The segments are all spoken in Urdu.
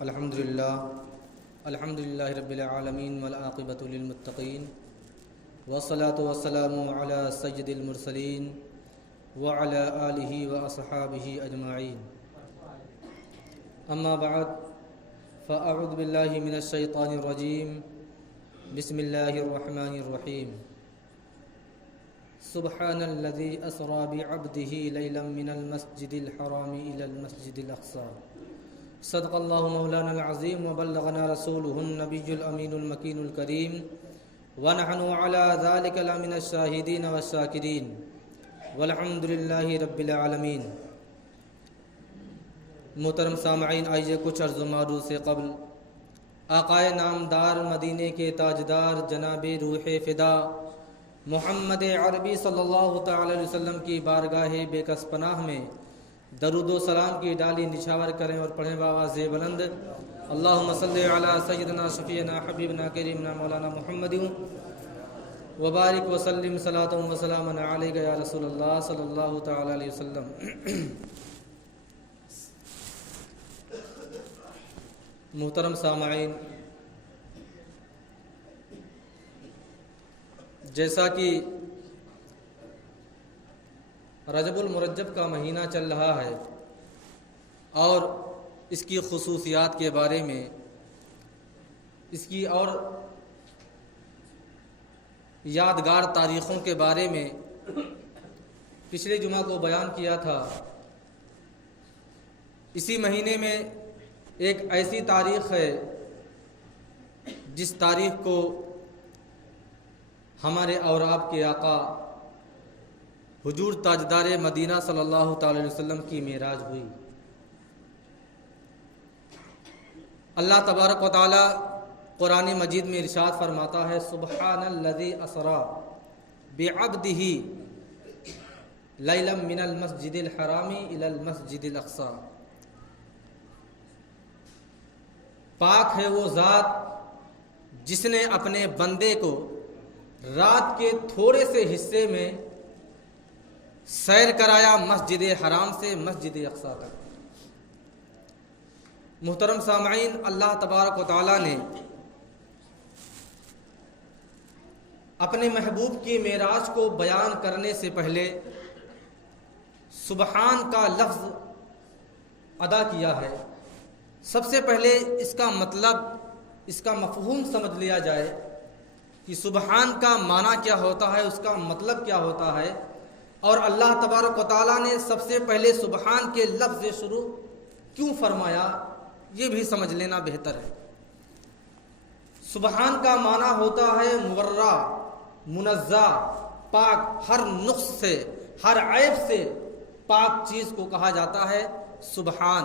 الحمدللہ رب العالمین والعاقبۃ للمتقین والصلاة والسلام علی سید المرسلین وعلی آلہ واصحابہ اجمعین اما بعد فاعوذ باللہ من الشیطان الرجیم بسم اللہ الرحمن الرحیم سبحان الذی اسری بعبدہ لیلا من المسجد الحرام الی المسجد الاقصی صدق اللہ مولانا العظیم وبلغنا رسولہ النبی الامین المکین الکریم ونحن علی ذلک لمن الشاہدین والشاکرین والحمد للہ رب العالمین۔ محترم سامعین، آئیے کچھ عرض و معروض سے قبل آقائے نامدار مدینے کے تاجدار جناب روح فدا محمد عربی صلی اللہ تعالی علیہ وسلم کی بارگاہ بے کس پناہ میں درود و سلام کی ڈالی نچھاور کریں اور پڑھیں بآواز بلند اللہم صلی علی سیدنا شفیعنا حبیبنا کریمنا مولانا محمد وبارک وسلم صلاۃ و سلام علیک یا رسول اللہ صلی اللہ تعالی علیہ وسلم۔ محترم سامعین، جیسا کہ رجب المرجب کا مہینہ چل رہا ہے اور اس کی خصوصیات کے بارے میں، اس کی اور یادگار تاریخوں کے بارے میں پچھلے جمعہ کو بیان کیا تھا۔ اسی مہینے میں ایک ایسی تاریخ ہے جس تاریخ کو ہمارے اور آپ کے آقا حضور تاجدار مدینہ صلی اللہ تعالی علیہ وسلم کی معراج ہوئی۔ اللہ تبارک و تعالی قرآن مجید میں ارشاد فرماتا ہے سبحان الذی اسری بعبدہ لیلا من المسجد الحرام الی المسجد الاقصی۔ پاک ہے وہ ذات جس نے اپنے بندے کو رات کے تھوڑے سے حصے میں سیر کرایا مسجد حرام سے مسجد اقصی تک۔ محترم سامعین، اللہ تبارک و تعالی نے اپنے محبوب کی معراج کو بیان کرنے سے پہلے سبحان کا لفظ ادا کیا ہے۔ سب سے پہلے اس کا مطلب، اس کا مفہوم سمجھ لیا جائے کہ سبحان کا معنی کیا ہوتا ہے، اس کا مطلب کیا ہوتا ہے، اور اللہ تبارک و تعالیٰ نے سب سے پہلے سبحان کے لفظ سے شروع کیوں فرمایا، یہ بھی سمجھ لینا بہتر ہے۔ سبحان کا معنی ہوتا ہے مبرہ، منزہ، پاک، ہر نقص سے، ہر عیب سے پاک چیز کو کہا جاتا ہے سبحان۔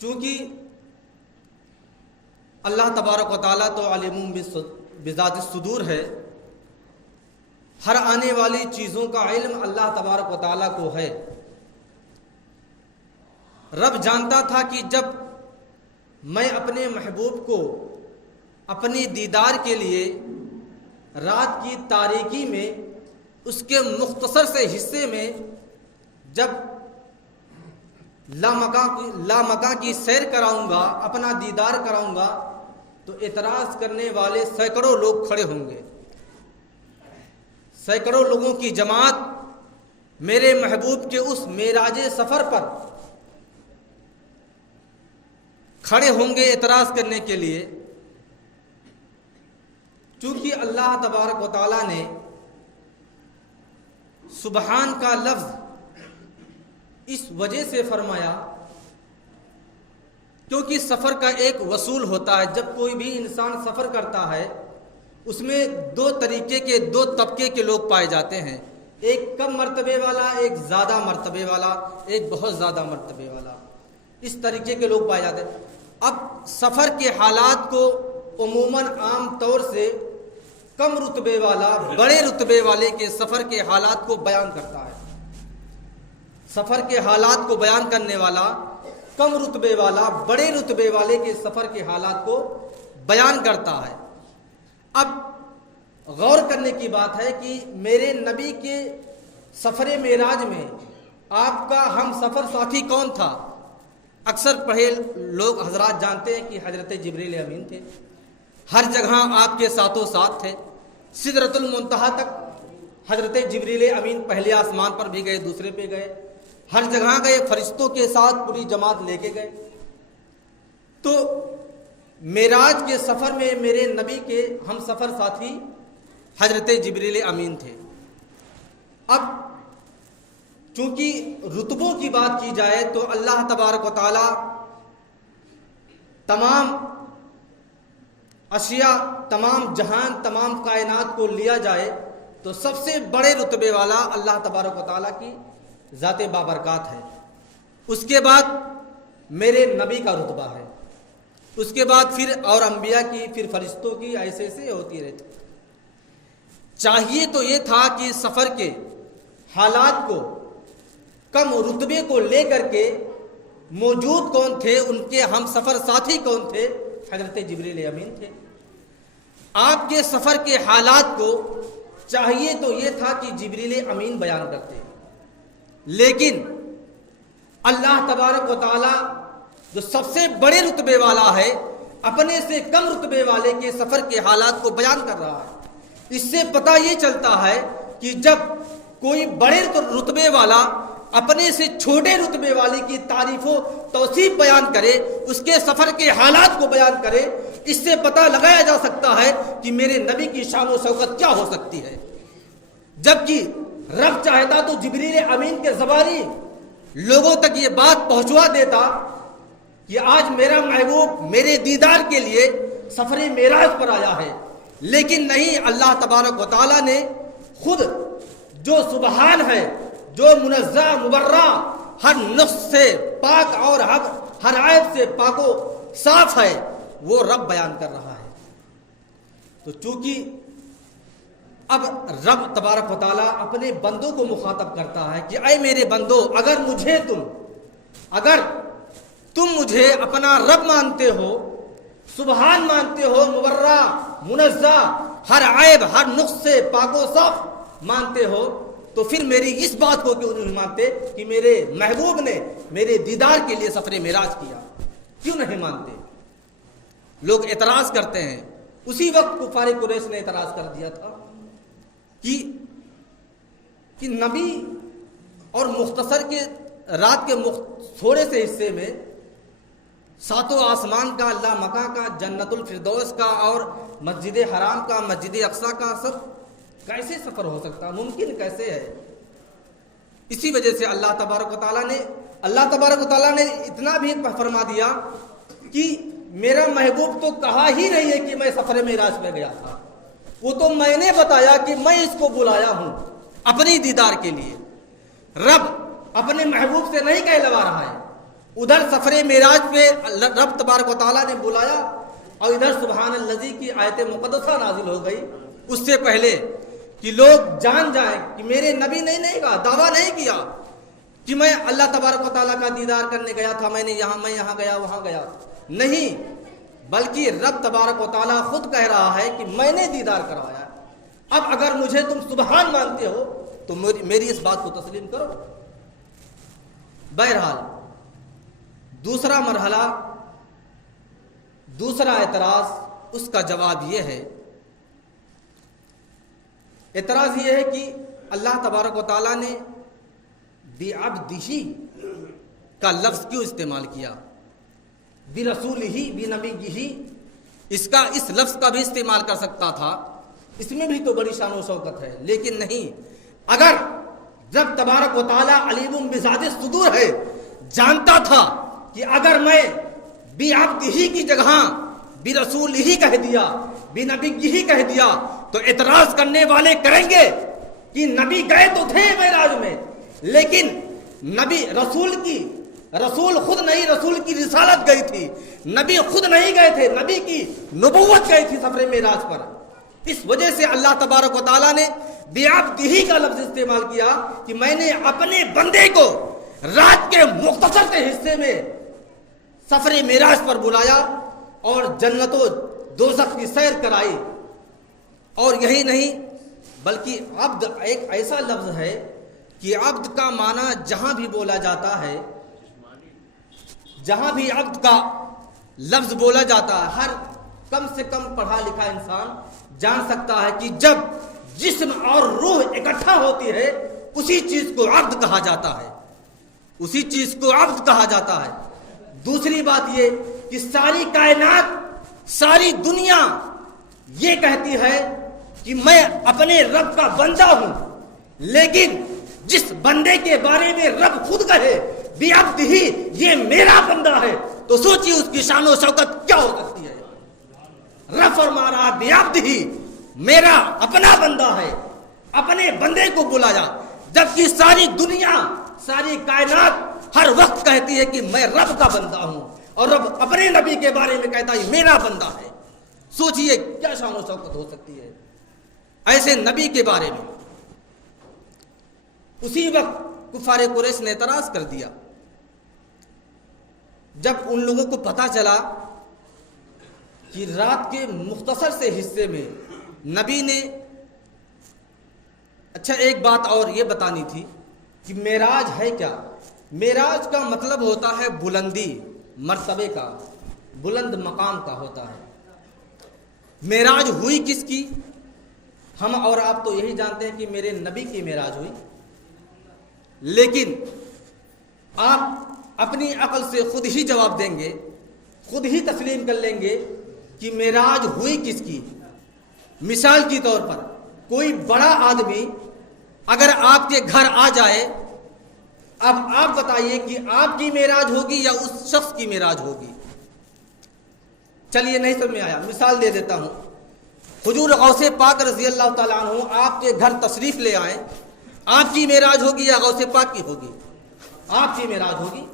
چونکہ اللہ تبارک و تعالیٰ تو علیم بذات الصدور ہے، ہر آنے والی چیزوں کا علم اللہ تبارک و تعالیٰ کو ہے۔ رب جانتا تھا کہ جب میں اپنے محبوب کو اپنی دیدار کے لیے رات کی تاریکی میں اس کے مختصر سے حصے میں جب لامکاں کی سیر کراؤں گا، اپنا دیدار کراؤں گا، تو اعتراض کرنے والے سینکڑوں لوگ کھڑے ہوں گے، سینکڑوں لوگوں کی جماعت میرے محبوب کے اس معراج سفر پر کھڑے ہوں گے اعتراض کرنے کے لیے۔ چونکہ اللہ تبارک و تعالیٰ نے سبحان کا لفظ اس وجہ سے فرمایا کیونکہ سفر کا ایک وصول ہوتا ہے۔ جب کوئی بھی انسان سفر کرتا ہے اس میں دو طریقے کے، دو طبقے کے لوگ پائے جاتے ہیں، ایک کم مرتبے والا، ایک زیادہ مرتبے والا، ایک بہت زیادہ مرتبے والا، اس طریقے کے لوگ پائے جاتے ہیں۔ اب سفر کے حالات کو عموماً عام طور سے کم رتبے والا بڑے رتبے والے کے سفر کے حالات کو بیان کرتا ہے۔ سفر کے حالات کو بیان کرنے والا کم رتبے والا بڑے رتبے والے کے سفر کے حالات کو بیان کرتا ہے۔ اب غور کرنے کی بات ہے کہ میرے نبی کے سفر معراج میں آپ کا ہم سفر ساتھی کون تھا؟ اکثر پڑھے لوگ حضرات جانتے ہیں کہ حضرت جبریل امین تھے. ہر جگہ آپ کے ساتھوں ساتھ تھے. سدرۃ المنتہا تک حضرت جبریل امین پہلے آسمان پر بھی گئے, دوسرے پہ گئے, ہر جگہ گئے, فرشتوں کے ساتھ پوری جماعت لے کے گئے. تو معراج کے سفر میں میرے نبی کے ہم سفر ساتھی حضرت جبریل امین تھے. اب چونکہ رتبوں کی بات کی جائے تو اللہ تبارک و تعالی تمام اشیاء, تمام جہان, تمام کائنات کو لیا جائے تو سب سے بڑے رتبے والا اللہ تبارک و تعالی کی ذات بابرکات ہے. اس کے بعد میرے نبی کا رتبہ ہے, اس کے بعد پھر اور انبیاء کی, پھر فرشتوں کی, ایسے ایسے ہوتی رہتی. چاہیے تو یہ تھا کہ سفر کے حالات کو, کم رتبے کو لے کر کے موجود کون تھے, ان کے ہم سفر ساتھی کون تھے؟ حضرت جبریل امین تھے. آپ کے سفر کے حالات کو چاہیے تو یہ تھا کہ جبریل امین بیان کرتے, لیکن اللہ تبارک و تعالی جو سب سے بڑے رتبے والا ہے اپنے سے کم رتبے والے کے سفر کے حالات کو بیان کر رہا ہے. اس سے پتہ یہ چلتا ہے کہ جب کوئی بڑے رتبے والا اپنے سے چھوٹے رتبے والے کی تعریف و توصیف بیان کرے, اس کے سفر کے حالات کو بیان کرے, اس سے پتہ لگایا جا سکتا ہے کہ میرے نبی کی شان و شوکت کیا ہو سکتی ہے. جبکہ رب چاہتا تو جبریل امین کے زبانی لوگوں تک یہ بات پہنچوا دیتا کہ آج میرا محبوب میرے دیدار کے لیے سفر معراج پر آیا ہے, لیکن نہیں, اللہ تبارک و تعالی نے خود جو سبحان ہے, جو منزہ مبرہ, ہر نقص سے پاک اور ہر عیب سے پاک و صاف ہے, وہ رب بیان کر رہا ہے. تو چونکہ اب رب تبارک و تعالیٰ اپنے بندوں کو مخاطب کرتا ہے کہ اے میرے بندو, اگر تم مجھے اپنا رب مانتے ہو, سبحان مانتے ہو, مبرہ, منزہ, ہر عیب, ہر نقص سے پاک و صاف مانتے ہو, تو پھر میری اس بات کو کیوں نہیں مانتے کہ میرے محبوب نے میرے دیدار کے لیے سفر معراج کیا؟ کیوں نہیں مانتے؟ لوگ اعتراض کرتے ہیں. اسی وقت کفار قریش نے اعتراض کر دیا تھا کہ نبی اور مختصر کے رات کے تھوڑے سے حصے میں ساتوں آسمان کا, اللہ مکہ کا, جنت الفردوس کا اور مسجد حرام کا, مسجد اقصی کا, سب کیسے سفر ہو سکتا, ممکن کیسے ہے؟ اسی وجہ سے اللہ تبارک و تعالیٰ نے اتنا بھی فرما دیا کہ میرا محبوب تو کہا ہی نہیں ہے کہ میں سفر معراج پہ گیا تھا, وہ تو میں نے بتایا کہ میں اس کو بلایا ہوں اپنی دیدار کے لیے. رب اپنے محبوب سے نہیں کہلوا رہا ہے. ادھر سفر معراج پہ رب تبارک و تعالیٰ نے بلایا اور ادھر سبحان الذی کی آیت مقدسہ نازل ہو گئی. اس سے پہلے کہ لوگ جان جائیں کہ میرے نبی نے نہیں کہا, دعویٰ نہیں کیا کہ میں اللہ تبارک و تعالیٰ کا دیدار کرنے گیا تھا, میں یہاں گیا, وہاں گیا, نہیں, بلکہ رب تبارک و تعالیٰ خود کہہ رہا ہے کہ میں نے دیدار کروایا. اب اگر مجھے تم سبحان مانتے ہو تو میری اس بات کو تسلیم کرو. بہرحال دوسرا مرحلہ, دوسرا اعتراض, اس کا جواب یہ ہے, اعتراض یہ ہے کہ اللہ تبارک و تعالیٰ نے بعبدہ کا لفظ کیوں استعمال کیا, برسولہ, بنبیہ, اس لفظ کا بھی استعمال کر سکتا تھا, اس میں بھی تو بڑی شان و شوکت ہے, لیکن نہیں. اگر رب تبارک و تعالیٰ علیم بذات الصدور ہے, جانتا تھا کہ اگر میں بعبدہ کی جگہ برسولہ کہہ دیا, بنبیہ کہہ دیا, تو اعتراض کرنے والے کریں گے کہ نبی گئے تو تھے معراج میں, لیکن نبی رسول خود نہیں, رسول کی رسالت گئی تھی, نبی خود نہیں گئے تھے, نبی کی نبوت گئی تھی سفر معراج پر. اس وجہ سے اللہ تبارک و تعالیٰ نے بعبدہ کا لفظ استعمال کیا کہ میں نے اپنے بندے کو رات کے مختصر سے حصے میں سفر معراج پر بلایا اور جنت و دوزخ کی سیر کرائی. اور یہی نہیں بلکہ عبد ایک ایسا لفظ ہے کہ عبد کا معنی جہاں بھی بولا جاتا ہے، جہاں بھی عبد کا لفظ بولا جاتا ہے، ہر کم سے کم پڑھا لکھا انسان جان سکتا ہے کہ جب جسم اور روح اکٹھا ہوتی ہے اسی چیز کو عبد کہا جاتا ہے، اسی چیز کو عبد کہا جاتا ہے۔ دوسری بات یہ کہ ساری کائنات، ساری دنیا یہ کہتی ہے کہ میں اپنے رب کا بندہ ہوں، لیکن جس بندے کے بارے میں رب خود کہے بعبد ہی یہ میرا بندہ ہے، تو سوچیے اس کی شان و شوکت کیا ہو سکتی ہے۔ رب فرما رہا بعبد ہی میرا اپنا بندہ ہے، اپنے بندے کو بلایا، جبکہ ساری دنیا، ساری کائنات ہر وقت کہتی ہے کہ میں رب کا بندہ ہوں، اور رب اپنے نبی کے بارے میں کہتا ہے میرا بندہ ہے۔ سوچئے کیا شان و شوکت ہو سکتی ہے ایسے نبی کے بارے میں۔ اسی وقت کفار قریش نے اعتراض کر دیا، جب ان لوگوں کو پتا چلا کہ رات کے مختصر سے حصے میں نبی نے، اچھا ایک بات اور یہ بتانی تھی کہ معراج ہے کیا؟ معراج کا مطلب ہوتا ہے بلندی، مرتبے کا، بلند مقام کا ہوتا ہے۔ معراج ہوئی کس کی؟ ہم اور آپ تو یہی جانتے ہیں کہ میرے نبی کی معراج ہوئی، لیکن آپ اپنی عقل سے خود ہی جواب دیں گے، خود ہی تسلیم کر لیں گے کہ معراج ہوئی کس کی۔ مثال کے طور پر کوئی بڑا آدمی اگر آپ کے گھر آ جائے، اب آپ بتائیے کہ آپ کی معراج ہوگی یا اس شخص کی معراج ہوگی؟ چلیے نہیں سمجھ میں آیا، مثال دے دیتا ہوں۔ حضور غوث پاک رضی اللہ تعالیٰ عنہ آپ کے گھر تشریف لے آئیں، آپ کی معراج ہوگی یا غوث پاک کی ہوگی؟ آپ کی معراج ہوگی،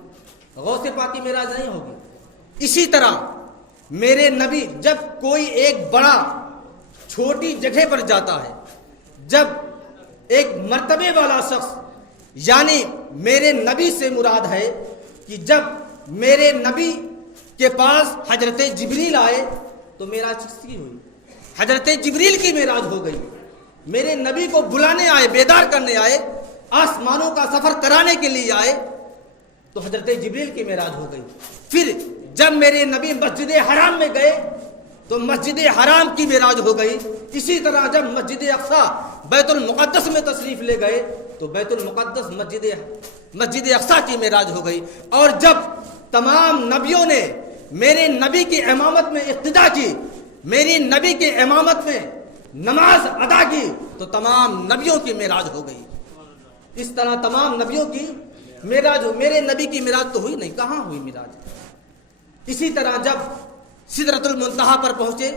غوث پاک کی معراج نہیں ہوگی۔ اسی طرح میرے نبی جب کوئی ایک بڑا چھوٹی جگہ پر جاتا ہے، جب ایک مرتبے والا شخص، یعنی میرے نبی سے مراد ہے کہ جب میرے نبی کے پاس حضرت جبریل آئے تو معراج کس کی ہوئی؟ حضرت جبریل کی معراج ہو گئی۔ میرے نبی کو بلانے آئے، بیدار کرنے آئے، آسمانوں کا سفر کرانے کے لیے آئے تو حضرت جبریل کی معراج ہو گئی۔ پھر جب میرے نبی مسجد حرام میں گئے تو مسجد حرام کی معراج ہو گئی۔ اسی طرح جب مسجد اقصیٰ بیت المقدس میں تشریف لے گئے تو بیت المقدس مسجد اقصیٰ کی معراج ہو گئی۔ اور جب تمام نبیوں نے میرے نبی کی امامت میں اقتدا کی، میری نبی کے امامت میں نماز ادا کی تو تمام نبیوں کی معراج ہو گئی۔ اس طرح تمام نبیوں کی معراج ہو، میرے نبی کی معراج تو ہوئی نہیں، کہاں ہوئی معراج؟ اسی طرح جب سدرۃ المنتہا پر پہنچے،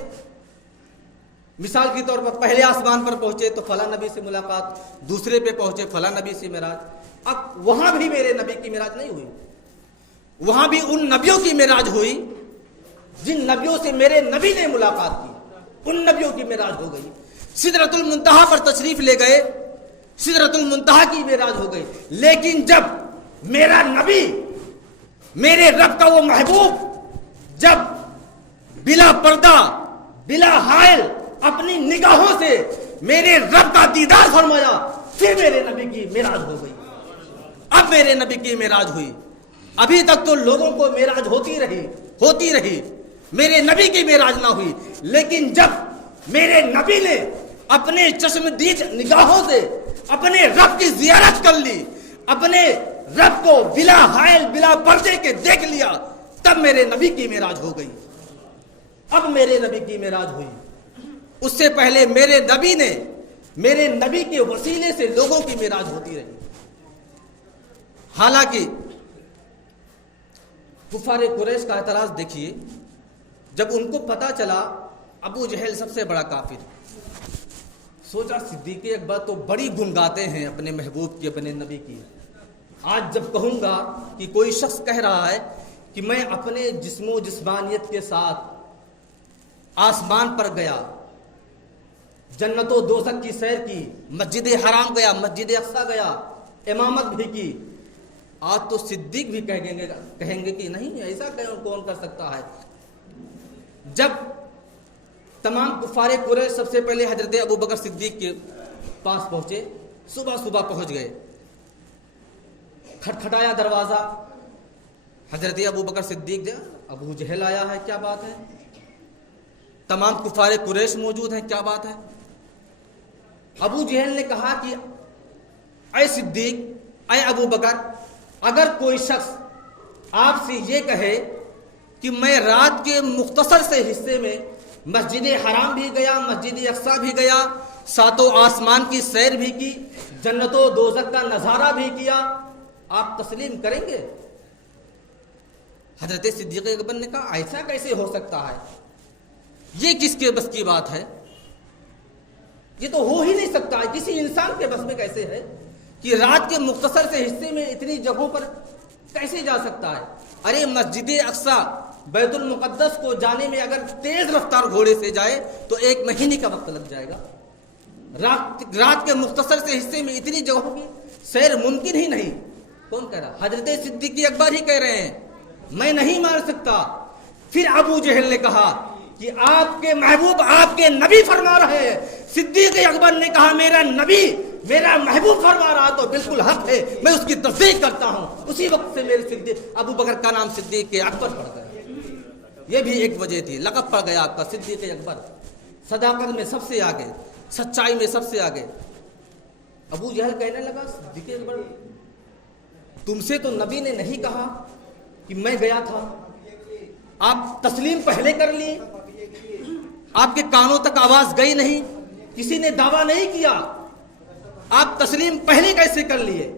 مثال کے طور پر پہلے آسمان پر پہنچے تو فلاں نبی سے ملاقات، دوسرے پہ پہنچے فلاں نبی سے معراج۔ اب وہاں بھی میرے نبی کی معراج نہیں ہوئی، وہاں بھی ان نبیوں کی معراج ہوئی جن نبیوں سے میرے نبی نے ملاقات کی، ان نبیوں کی معراج ہو گئی۔ سدرۃ المنتہا پر تشریف لے گئے، سدرۃ المنتہا کی معراج ہو گئی۔ لیکن جب میرا نبی، میرے رب کا وہ محبوب، جب بلا پردہ، بلا حائل اپنی نگاہوں سے میرے رب کا دیدار فرمایا، پھر میرے نبی کی معراج ہو گئی۔ اب میرے نبی کی معراج ہوئی۔ ابھی تک تو لوگوں کو معراج ہوتی رہی، میرے نبی کی معراج نہ ہوئی۔ لیکن جب میرے نبی نے اپنے چشمدید نگاہوں سے اپنے رب کی زیارت کر لی، اپنے رب کو بلا حائل بلا پردے کے دیکھ لیا، تب میرے نبی کی معراج ہو گئی۔ اب میرے نبی کی معراج ہوئی۔ اس سے پہلے میرے نبی نے، میرے نبی کے وسیلے سے لوگوں کی معراج ہوتی رہی۔ حالانکہ کفار قریش کا اعتراض دیکھیے، جب ان کو پتا چلا ابو جہل سب سے بڑا کافر، سوچا صدیق اکبر تو بڑی گن گاتے ہیں اپنے محبوب کی، اپنے نبی کی، آج جب کہوں گا کہ کوئی شخص کہہ رہا ہے کہ میں اپنے جسم و جسمانیت کے ساتھ آسمان پر گیا، جنت و دوزخ کی سیر کی، مسجد حرام گیا، مسجد اقصیٰ گیا، امامت بھی کی، آج تو صدیق بھی کہیں گے کہ نہیں، ایسا کون کر سکتا ہے۔ جب تمام کفار قریش سب سے پہلے حضرت ابو بکر صدیق کے پاس پہنچے، صبح پہنچ گئے، کھٹکھٹایا دروازہ، حضرت ابو بکر صدیق جو ابو جہل آیا ہے، کیا بات ہے، تمام کفار قریش موجود ہیں، کیا بات ہے۔ ابو جہل نے کہا کہ اے صدیق، اے ابو بکر، اگر کوئی شخص آپ سے یہ کہے کہ میں رات کے مختصر سے حصے میں مسجد حرام بھی گیا، مسجد اقصی بھی گیا، ساتوں آسمان کی سیر بھی کی، جنت و دوزخ کا نظارہ بھی کیا، آپ تسلیم کریں گے؟ حضرت صدیق اکبر نے کہا ایسا کیسے ہو سکتا ہے، یہ کس کے بس کی بات ہے، یہ تو ہو ہی نہیں سکتا ہے، کسی انسان کے بس میں کیسے ہے کہ رات کے مختصر سے حصے میں اتنی جگہوں پر کیسے جا سکتا ہے۔ ارے مسجد اقصی بیت المقدس کو جانے میں اگر تیز رفتار گھوڑے سے جائے تو 1 مہینے کا وقت لگ جائے گا، رات کے مختصر سے حصے میں اتنی جگہوں کی سیر ممکن ہی نہیں۔ کون کہہ رہا؟ حضرت صدیق اکبر ہی کہہ رہے ہیں میں نہیں مان سکتا۔ پھر ابو جہل نے کہا کہ آپ کے محبوب، آپ کے نبی فرما رہے ہیں۔ صدیق اکبر نے کہا میرا نبی، میرا محبوب فرما رہا تو بالکل حق ہے، میں اس کی تصدیق کرتا ہوں۔ اسی وقت سے میرے صدیق ابو بکر کا نام صدیق اکبر پڑ گیا۔ یہ بھی ایک وجہ تھی، لقب پڑ گیا آپ کا صدیق اکبر، صداقت میں سب سے آگے، سچائی میں سب سے آگے۔ ابو جہل کہنے لگا صدیق اکبر، تم سے تو نبی نے نہیں کہا کہ میں گیا تھا، آپ تسلیم پہلے کر لیے، آپ کے کانوں تک آواز گئی نہیں، کسی نے دعویٰ نہیں کیا، آپ تسلیم پہلے کیسے کر لیے؟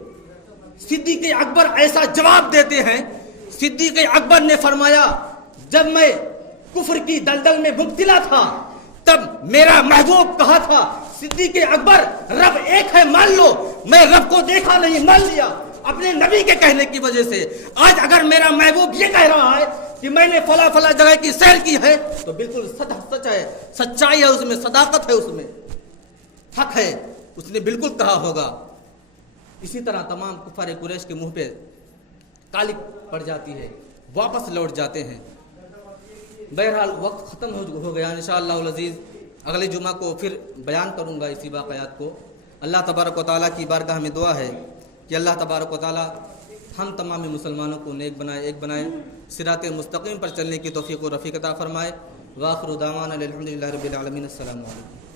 صدیق اکبر ایسا جواب دیتے ہیں، صدیق اکبر نے فرمایا جب میں کفر کی دلدل میں مبتلا تھا تب میرا محبوب کہا تھا صدیق اکبر رب ایک ہے مان لو، میں رب کو دیکھا نہیں مان لیا اپنے نبی کے کہنے کی وجہ سے۔ آج اگر میرا محبوب یہ کہہ رہا ہے کہ میں نے فلاں فلاں جگہ کی سیر کی ہے تو بالکل سچ ہے، سچائی ہے اس میں، صداقت ہے اس میں، حق ہے، اس نے بالکل کہا ہوگا۔ اسی طرح تمام کفار قریش کے منہ پہ کالی پڑ جاتی ہے، واپس لوٹ جاتے ہیں۔ بہرحال وقت ختم ہو گیا، انشاءاللہ العزیز اگلے جمعہ کو پھر بیان کروں گا اسی واقعات کو۔ اللہ تبارک و تعالیٰ کی بارگاہ میں دعا ہے کہ اللہ تبارک و تعالیٰ ہم تمام مسلمانوں کو نیک بنائے، ایک بنائے، صراط مستقیم پر چلنے کی توفیق و رفیق عطا فرمائے۔ وآخر دعوانا الحمدللہ رب العالمین۔ السلام علیکم۔